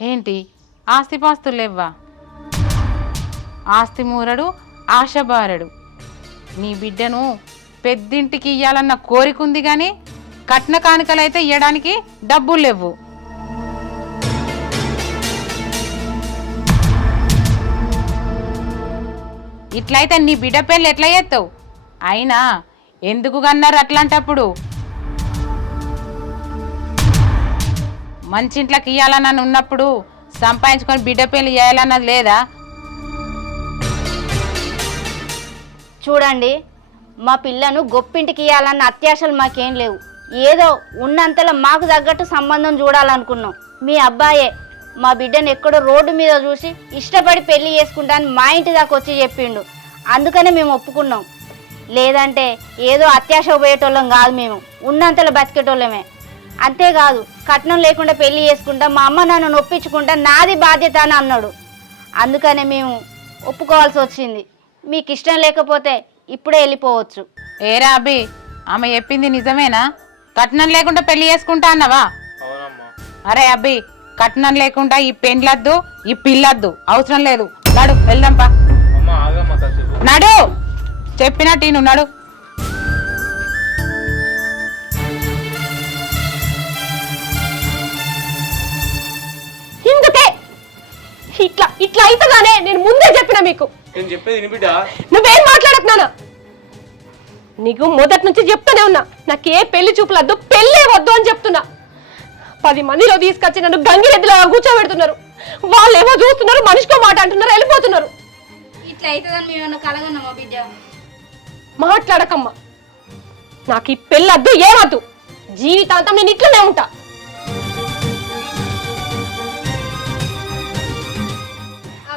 ఏంటి ఆస్తిపాస్తులు లేవ్వా? ఆస్తి మూరడు ఆశబారడు. నీ బిడ్డను పెద్దింటికి ఇయ్యాలన్న కోరికుంది కానీ కట్న కానుకలైతే ఇయ్యడానికి డబ్బులు లేవు. ఇట్లయితే నీ బిడ్డ పెళ్ళి ఎట్లా చేస్తావు? అయినా ఎందుకు కన్నారు అట్లాంటప్పుడు? మంచింట్లోకి ఇయ్యాలన్న ఉన్నప్పుడు సంపాదించుకొని బిడ్డ పెళ్ళి చేయాలన్నది లేదా? చూడండి, మా పిల్లను గొప్పింటికి ఇవ్వాలన్న అత్యాశలు మాకేం లేవు. ఏదో ఉన్నంతలో మాకు తగ్గట్టు సంబంధం చూడాలనుకున్నాం. మీ అబ్బాయే మా బిడ్డను ఎక్కడో రోడ్డు మీద చూసి ఇష్టపడి పెళ్లి చేసుకుంటాను మా ఇంటి దాకా వచ్చి చెప్పిండు. అందుకనే మేము ఒప్పుకున్నాం. లేదంటే ఏదో అత్యాశ పోయేటోళ్ళం కాదు, మేము ఉన్నంతలో బతికేటోళ్ళమే. అంతేకాదు కట్నం లేకుండా పెళ్లి చేసుకుంటా, మా అమ్మ నన్ను నొప్పించుకుంటా, నాది బాధ్యత అని అన్నాడు. అందుకనే మేము ఒప్పుకోవాల్సి వచ్చింది. మీకు ఇష్టం లేకపోతే ఇప్పుడే వెళ్ళిపోవచ్చు. ఏరా అబ్బి, ఆమె చెప్పింది నిజమేనా? కట్నం లేకుండా పెళ్లి చేసుకుంటా అన్నవా? అరే అబ్బి, కట్నం లేకుండా ఈ పెండ్లద్దు, ఈ పిల్లద్దు, అవసరం లేదు. నడు వెళ్దాంపా. నడు, చెప్పినట్టు నువ్వు నడు. ఇందుకే ఇట్లా ఇట్లా అవుతుందానే నేను ముందే చెప్పిన మీకు. నువ్వేం మాట్లాడకున్నానా? నీకు మొదటి నుంచి చెప్తూనే ఉన్నా, నాకు ఏ పెళ్లి చూపులద్దు, పెళ్ళే వద్దు అని చెప్తున్నా. 10 మందిలో తీసుకొచ్చి నన్ను గంగిరెద్దులా కూర్చోబెడుతున్నారు. వాళ్ళు ఏమో చూస్తున్నారు, మనిషికో మాట అంటున్నారు, వెళ్ళిపోతున్నారు. ఇట్లా అవుతుందని మేము కలగన్నామా బిడ్డ? మాట్లాడకమ్మా, నాకు ఈ పెళ్ళద్దు, ఏమద్దు. జీవితాంతం నేను ఇట్లనే ఉంటా.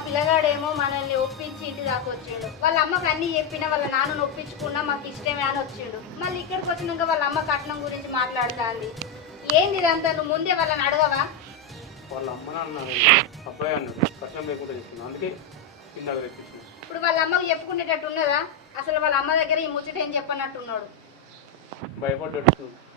పిల్లగాడేమో మనల్ని ఒప్పించి ఇంటి దాకా వచ్చిండు. వాళ్ళ అమ్మకి అన్ని చెప్పినా, వాళ్ళ నాన్నను ఒప్పించుకున్నా మాకు ఇష్టమే అని వచ్చిండు. మళ్ళీ ఇక్కడికి వచ్చినాక వాళ్ళ అమ్మ కట్నం గురించి మాట్లాడుతుంది. ఏంది ఇదంతా? నువ్వు ముందే వాళ్ళని అడగవా? వాళ్ళ అమ్మ అబ్బాయి అన్నాడు కట్నం లేకుండా చేస్తున్నాను, అందుకే ఇప్పుడు వాళ్ళ అమ్మకి చెప్పుకునేటట్టు ఉన్నదా? అసలు వాళ్ళ అమ్మ దగ్గర ఈ ముచ్చట ఏం చెప్పనట్టున్నాడు. భయపడ్డట్టు